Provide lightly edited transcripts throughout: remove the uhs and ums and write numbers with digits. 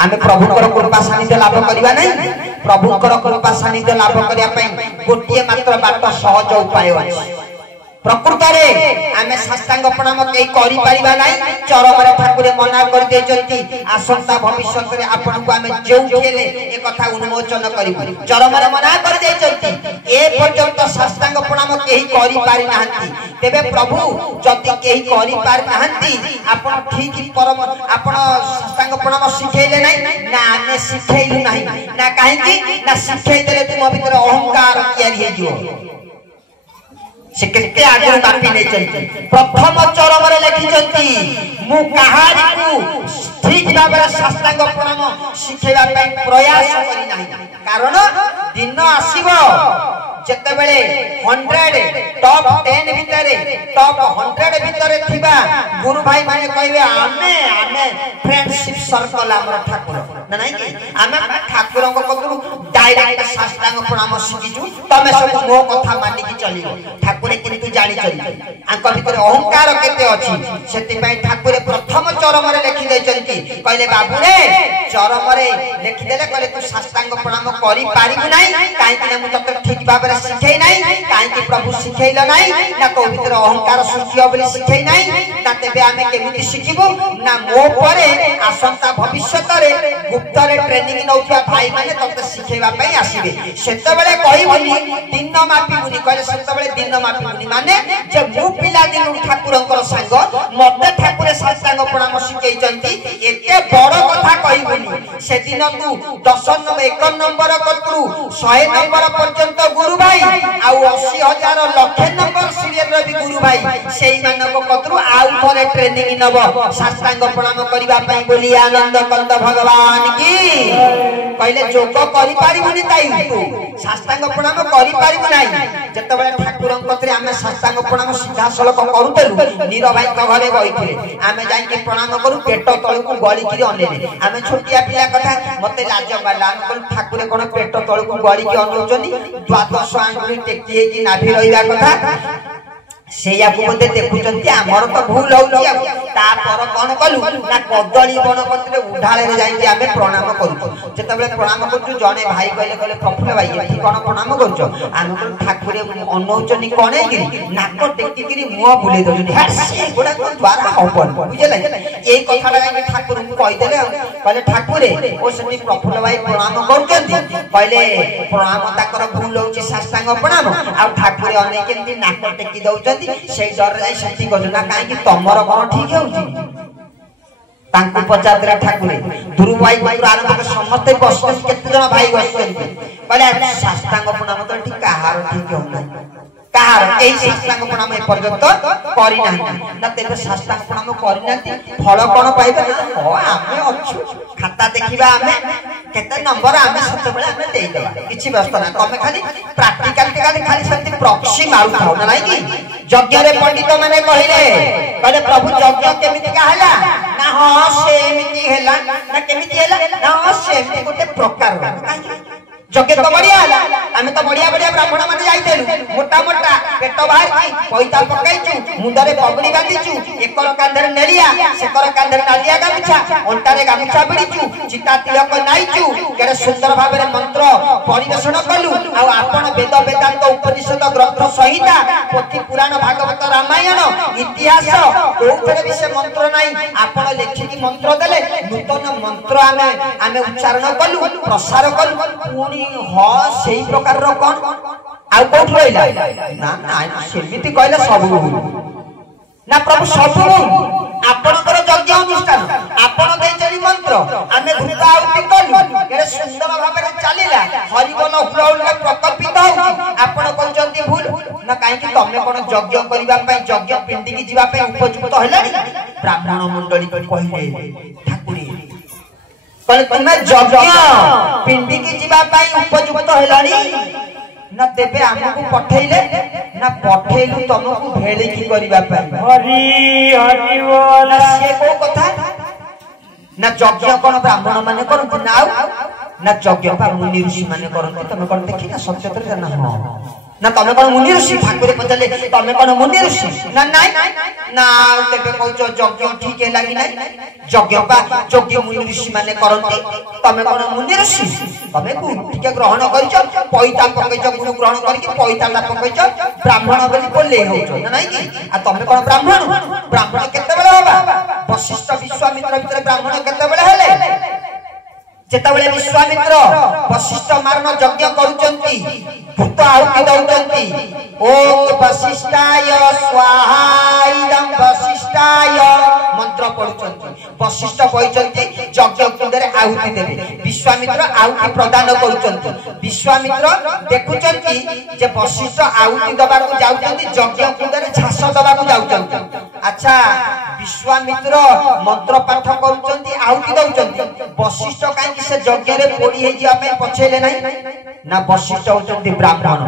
आमे प्रभुकर कृपा सानिध्य लाभ करबा नै प्रभुकर कृपा सानिध्य लाभ करिया पई गोटिए मात्र बाट सहज उपाय अछि प्रकृत रे आमे साष्टांग प्रणाम कई करि परिबा नै चरमरे ठाकुरे मना कर दे जंती आसंता भविष्यत रे आपन को आमे जेउ खेले ए कथा उन्मोचन करिबो चरमरे मना कर दे जंती ए पर्यंत साष्टांग प्रणाम केही करि पारि नाहंती तेबे प्रभु जति केही करि पारि नाहंती आपन ठीक परम आपन साष्टांग प्रणाम सिखैले नै ना आमे सिखैलु नाही ना काहे कि ना सिखै देले तुम भीतर अहंकार क्यारी हे जिवो से केते आगे कापी नै चलती प्रथम चरम रे लिखि चलती मु कहारी को ठीक भाबरे साष्टांग प्रणाम सिखेबा पई प्रयास करि नाही कारण दिन आसीबो जते बेले 100 टॉप 10 भितरे टॉप 100 भितरे थिबा गुरु भाई माने कहबे आमे फ्रेंडशिप सर्कल हमर ठाकुर ना नाही कि आमे ठाकुर को कतु डायरेक्ट साष्टांग प्रणाम सिखिजु तमे सब मो कथा मानि कि चलिबो ठाकुर किंतु जानि चली आंक भितर अहंकार केते अछि सेति पई ठाकुर प्रथम चरम रे लिखि दै चलती कहले बाबू रे चरम रे लिखि देले कहले तू साष्टांग प्रणाम करि पारिबु नाही काहे कि मु तत ठीक भाबरे सिखै नाही काहे कि प्रभु सिखैल नाही ना तो भितर अहंकार सृष्टि बोली सिखै नाही ना तेबे आमे केमिति सिखिबो ना मो परे आसंता भविष्यत रे गुप्त रे ट्रेनिंग नौथिया भाई माने तत सिखैबा पई आसीबे सेते बेले कहिबोनी दिन मापी मुनि कहले सेते बेले दिन मापी मुनि माने जे मु पिला दिन ठाकुरंकर संग मते ठाकुरे साष्टांग प्रणाम सिखै जंती एते बड़ कथा कहिबोनी से दिन तू 10 नंबर 1 नंबर कतरू 100 नंबर पर्यंत गुरु भाई आ 80,000 लाख नंबर सीरियल रे भी गुरु भाई सेही मानको कतरू आउ थरे ट्रेनिंग नबो साष्टांग प्रणाम करिबा पई बोली आनंद कंद भगवान की कहले जोग करि पारिबुनी ताई तू साष्टांग प्रणाम करि पारिबु नाही जते बेले ठाकुरन कतरे आमे साष्टांग प्रणाम सीधा सलक करूतलु नीर भाई को घरे बइथिले आमे जाई के प्रणाम करू पेट तळकु गळी कि अनेले आमे छोटिया पिला कथा मते लाज मारला हम ठाकुर कोन पेट तळकु गळी कि अनउचनी द्वादश आंगुली टेकी कि नाभि रहिबा कथा सेया को मते देखुचंती हमर तो भूल होउची ता पर कोन कलु ना कदली बनपत्र उढाळे रे जाई आमे प्रणाम करू जते बेले प्रणाम करछु जने भाई कहले कहले प्रफुल्ल भाई एठी कोन प्रणाम करछो आमे को ठाकुरे अनौचनी कोने गिरी नाक टेकी गिरी मुह बुले दउनी हसे गोडा को द्वारा होपन बुझले एई कथा लागे ठाकुर को कहि देले कहले ठाकुरे ओ सनी प्रफुल्ल भाई प्रणाम करछंती कहले प्रणाम ताकर भूल होउची साष्टांग प्रणाम आ ठाकुरे अने केंती नाक टेकी दउछ से डर जाई सती गजना काहे कि तमर कोन ठीक होउची तांको पचादरा ठाकुरे गुरु भाई गुरु आरंभ समस्त बसते केते जण भाई बसते कहले साष्टांग प्रणाम तो ठीक कहार ठीक होना कहार एई साष्टांग प्रणाम ए पर्यंत करि नाही ना तेबे साष्टांग प्रणाम करि नाती फल कोन पाइबे ना हो आमे अछु खाता देखिबा आमे केते नंबर आमे सते बेले आमे देई देबा किछि व्यस्त ना तमे खाली प्रैक्टिकल खाली सती प्रॉक्सी मारु थाउ ना नाही कि यज्ञ रे पंडित माने कहले प्रभु यज्ञ केमिति का हला ना हो सेमिति हेला ना केमिति हेला ना हो सेमिति गोटे प्रकार जगे तो बढ़िया हला हमें तो बढ़िया ब्राह्मण माने जाइतेलु मोटा मोटा पेट बाहर की पैता पकाइचु मुंडरे पगड़ी बांधिचु एकर कांधर नेलिया सेकर कांधर नालिया गामछा अंटारे गामछा बिडिचु चिता तिलक नाइचु केरे सुंदर भाबरे मंत्र परिवेषण कलु आ आपण वेद वेदांत उपनिषद ग्रंथ संहिता पोथी पुराण भागवत रामायण इतिहास कोउथरे विषय मंत्र नाही आपण लेखिकी मंत्र देले नूतन मंत्र आमे उच्चारण कलु प्रसार कलु पुनी हो सेही प्रकार रो कोन आ कोठ रहिला ना ना सेमिति कहले सब ना प्रभु सब आपनकर यज्ञ अनुष्ठान आपण देचली मंत्र आमे धूप आउति कलु केरे सुंदर भाबरे चलिला हरि बोल हुलहुल के प्रकपित हो आपण कहचंती भूल ना काहे कि तमे कोन यज्ञ करिबा पई यज्ञ पिंडी की जीवा पई उपयुक्त हेलानी ब्राह्मण मंडली कहिले ठाकुरी कहले तमे यज्ञ पिंडी की जीवा पई उपयुक्त हेलानी ना तेबे हमकु पठैले ना पठैलु तमकु भेली की करिबा पई हरि हरि बोल से को कथा ना यज्ञ कोन ब्राह्मण माने करन ना ना यज्ञ पा मुनि ऋषि माने करन तमे कोन देखि ना सत्यतर ना हां ना तमे कौन मुनि ऋषि ठाकुर पचारे तमे कौन मुनि ऋषि ना नाई ना तेबे कहउछ यज्ञ ठीक है लागी नाई यज्ञ पा यज्ञ मुनि ऋषि माने करंती तमे कौन मुनि ऋषि तमे को ठीक ग्रहण करिछ पैता पकैछ गुरु ग्रहण करके पैताटा पकैछ ब्राह्मण बोली बोले होछ ना नाई कि आ तमे कौन ब्राह्मण ब्राह्मण केते बेला होबा वशिष्ठ विश्वामित्र भीतर ब्राह्मण केते बेला हेले जेतबेले विश्वामित्र वशिष्ठ मारण यज्ञ करूचंती भूत आहुति दउचंती ओम वशिष्ठाय स्वाहा इदं वशिष्ठाय मंत्र पढुचंती वशिष्ठ कहचंती यज्ञ कुंडरे आहुति देबे विश्वामित्र आहुति प्रदान करूचंती विश्वामित्र देखुचंती जे वशिष्ठ आहुति दबा को जाउचंती यज्ञ कुंडरे झास दबा को जाउचंती अच्छा विश्वामित्र मंत्र पाठ करूचंती आहुति दउचंती वशिष्ठ काई से यज्ञ रे पोड़ी हे जिया पे पछेले नाही ना वशिष्ठ होचंती ब्राह्मण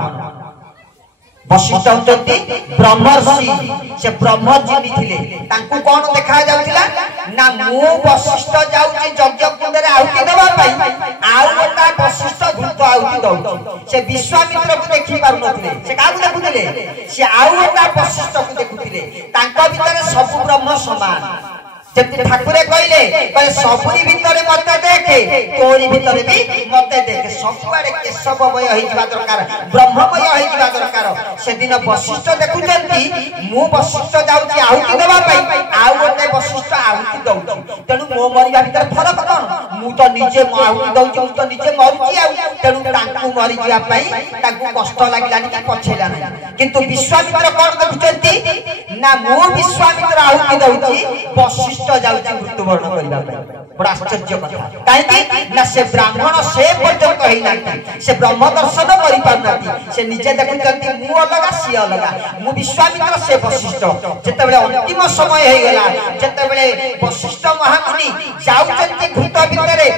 वशिष्ठ होचंती ब्रह्मर्षि से ब्रह्मजीवी थिले तांकू कोन देखा जाउतिला ना मु वशिष्ठ जाउची यज्ञ कुंडरे आहुति देबा पई आउ गोटा वशिष्ठ धूत आहुति दउची से विश्वामित्र को देखि पारु नथिले से काहू देखुतिले से आउ गोटा वशिष्ठ को देखुतिले तांका भीतर सब ब्रह्म समान जब ठाकुरे कहले सबुरी भीतर मते देखे तोरी भीतर भी मते देखे सबुआरे केशवमय होई जिबा दरकार ब्रह्ममय होई जिबा दरकार से दिन वशिष्ठ देखुचंती मु वशिष्ठ जाउची आहुति देबा पई आउ गोटे वशिष्ठ आहुति दउची तेनु मो मरिबा भीतर फरक कोन मु तो निजे आहुति दउची मु तो निजे मरुची आ तेनु तांकू मरि जिबा पई तांकू कष्ट लागिलानी कि पछेला नै किंतु विश्वामित्र कोन देखुचंती ना मु विश्वामित्र आहुति दउची वशिष्ठ जाउची मृत्युवरण करिबा पई बड़ा आश्चर्य कथा काहे कि ना से ब्राह्मण से पर्यंत होई नाती से ब्रह्म दर्शन करि पारनाती से निजे देखुचंती मु अलगा सी अलगा मु विश्वामित्र से वशिष्ठ जेतेबेले अंतिम समय हे गेला जेतेबेले वशिष्ठ महामुनि जाउचंती भूत भितरे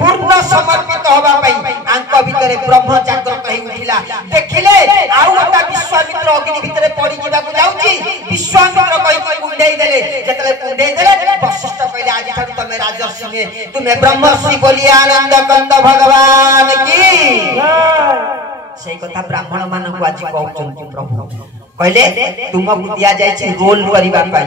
पूर्ण समर्पित होबा पई आंक भितरे ब्रह्म जागृत हे उठिला देखिले आउ गोटा विश्वामित्र अग्नि भितरे पड़ी जिबा को जाउची विश्वामित्र कहि कुंडेई देले जेतेले कुंडेई देले वशिष्ठ कहले आज ठाकुर तमे राजर्षि में तुम्हें ब्रह्मर्षि बोलिए आनंद कंद भगवान की सेई कथा ब्राह्मण मान को आज कहउचंती प्रभु कहले तुमको दिया जाय छै रोल करिबा पाई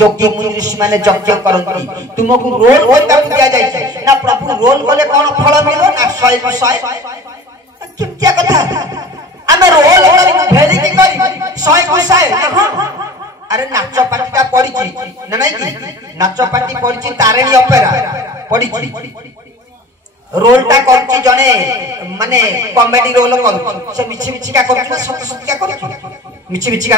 यज्ञ मुनि ऋषि माने यज्ञ करंती तुमको रोल होता दिया जाय छै ना प्रभु रोल बोले कोन फल मिलो ना 100 कित्या कथा हमें रोल करी भेली की करी 100 अरे नाच पार्टीटा पड़ी ना नहीं कि नाच पार्टी पड़ी तारिणी ऑपेरा पड़ी रोलटा करछि जने माने कॉमेडी रोल कर से मिछि मिछि का करछि ना सत्य सत्य करछि मिछि मिछि का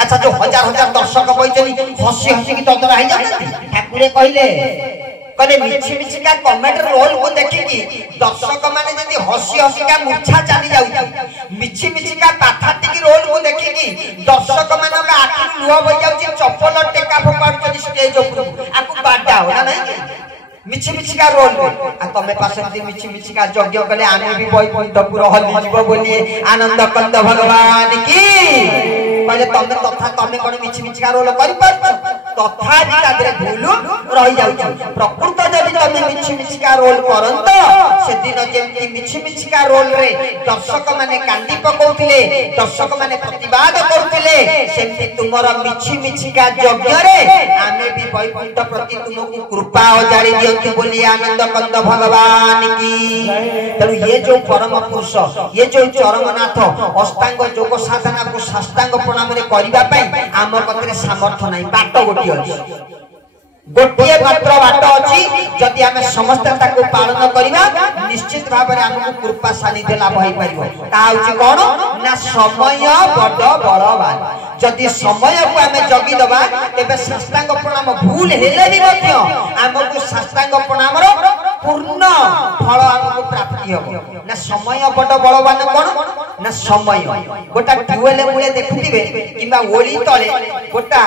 अच्छा जो हजार हजार दर्शक बैठनी हसी हसी की तंदरा हो जाती ठाकुरे कहले कने मिछि मिछि का कॉमेडी रोल को देखि कि दर्शक माने जदी हसी हसी का मूर्छा चली जाउची मिछि मिछि का पाथाटी रोल को देखि कि दर्शक माने का आखि लुह बई जाउची चप्पल टेका फोपाड़ कर स्टेज ऊपर आकु बाडा हो ना नहीं मिछि मिछि का रोल आ तमे पासे मिछि मिछि का यज्ञ कले आने भी बैकुंठपुर हलि जीव बोलिए आनंद कंद भगवान की कहले तमे तथा तमे कोन मिछि मिछि का रोल करि पाछ तथा भी तादरे भूल रही जाउछ प्रकृत जदि तमे मिछि मिछि का रोल करंत से दिन जेंति मिछि मिछि का रोल रे दर्शक माने कांदी पकोथिले दर्शक माने प्रतिवाद करथिले सेंति तुमरा मिछि मिछि का यज्ञ रे आमे भी बैकुंठ प्रति तुमको कृपा जारी दियंती बोली आनंद कंद भगवान की तेणु ये जो परम पुरुष ये जो चरमनाथ अष्टांग योग साधना को साष्टांग प्रणाम रे करिबा पई आम कतरे सामर्थ्य नाही बाट गोटी अछि गोटिए मात्र बाट अछि जदि आमे समस्त ताको पालन करिबा निश्चित भाव रे हमको कृपा सानिध्य लाभ होई परिबो ता होछि कोन ना समय बड बलवान जदि समय को आमे जगी दबा तेबे साष्टांग प्रणाम भूल हेले भी मध्य हमको साष्टांग प्रणाम रो पूर्ण फल हमको प्राप्ति हो ना समय बड बलवान कोन ना समय गोटा ट्यूबवेल मुळे देखुतिबे किबा ओली तळे गोटा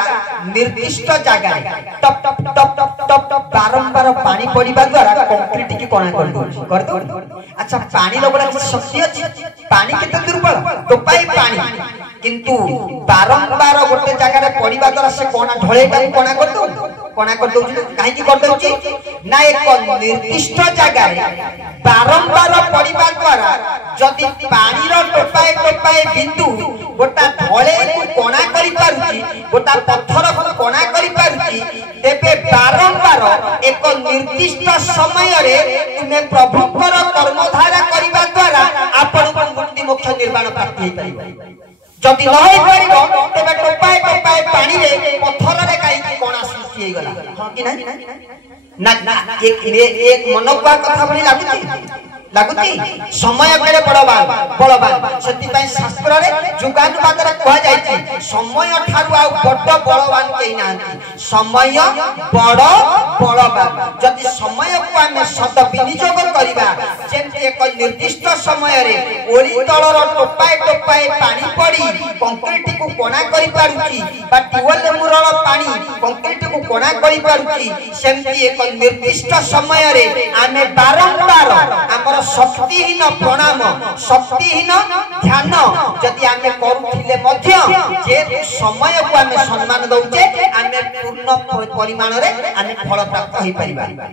निर्दिष्ट जागा टप टप टप टप टप टप बारंबार पानी पड़िबा द्वारा कंक्रीट की कोना कर दो अच्छा पानी रो बड़ा शक्ति अछि पानी केते दुर्बल टोपाई पानी किंतु बारंबार गोटे जगह रे पड़िबा द्वारा से कोना ढळेटा कोना कर दो कणा कर दउची काहे की कर दउची ना एक निर्दिष्ट जगह बारंबार पड़िबा द्वारा जदि पानी रो टोपाए टोपाए बिंदु गोटा धळे को कणा करि पारुची गोटा पत्थर को कणा करि पारुची तेबे बारंबार एक निर्दिष्ट समय रे तुमे प्रभुकर कर्मधारा करिबा द्वारा आपन को मुक्ति मोक्ष निर्वाण प्राप्त होई परिबा जदि न होई परिबो तेबे टोपाए टोपाए पानी रे पत्थर रे काई कणा सृष्टि होई गला हां कि ना ना एक मनोवा कथा भली लागुती समय बेले बलवान सेति पई शास्त्र रे जुगानुवाद रे कह जायछि समय ठारु आ बड़ बलवान केही नांती समय बड़ बलवान जदि समय को हम सद विनियोग करिबा जेंति एक निर्दिष्ट समय रे ओली तळर टोपाए टोपाए पानी पड़ी कंक्रीट को कोना करि पारुची बा ट्यूबवेल मुरल पानी कंक्रीट को कोना करि पारुची सेंति एक निर्दिष्ट समय रे आमे बारंबार हमर शक्तिहीन प्रणाम शक्तिहीन ध्यान जदि आमे करूथिले मध्य जे समय को आमे सम्मान दउचे आमे पूर्ण परिमाण रे आमे फल प्राप्त होई परिबा।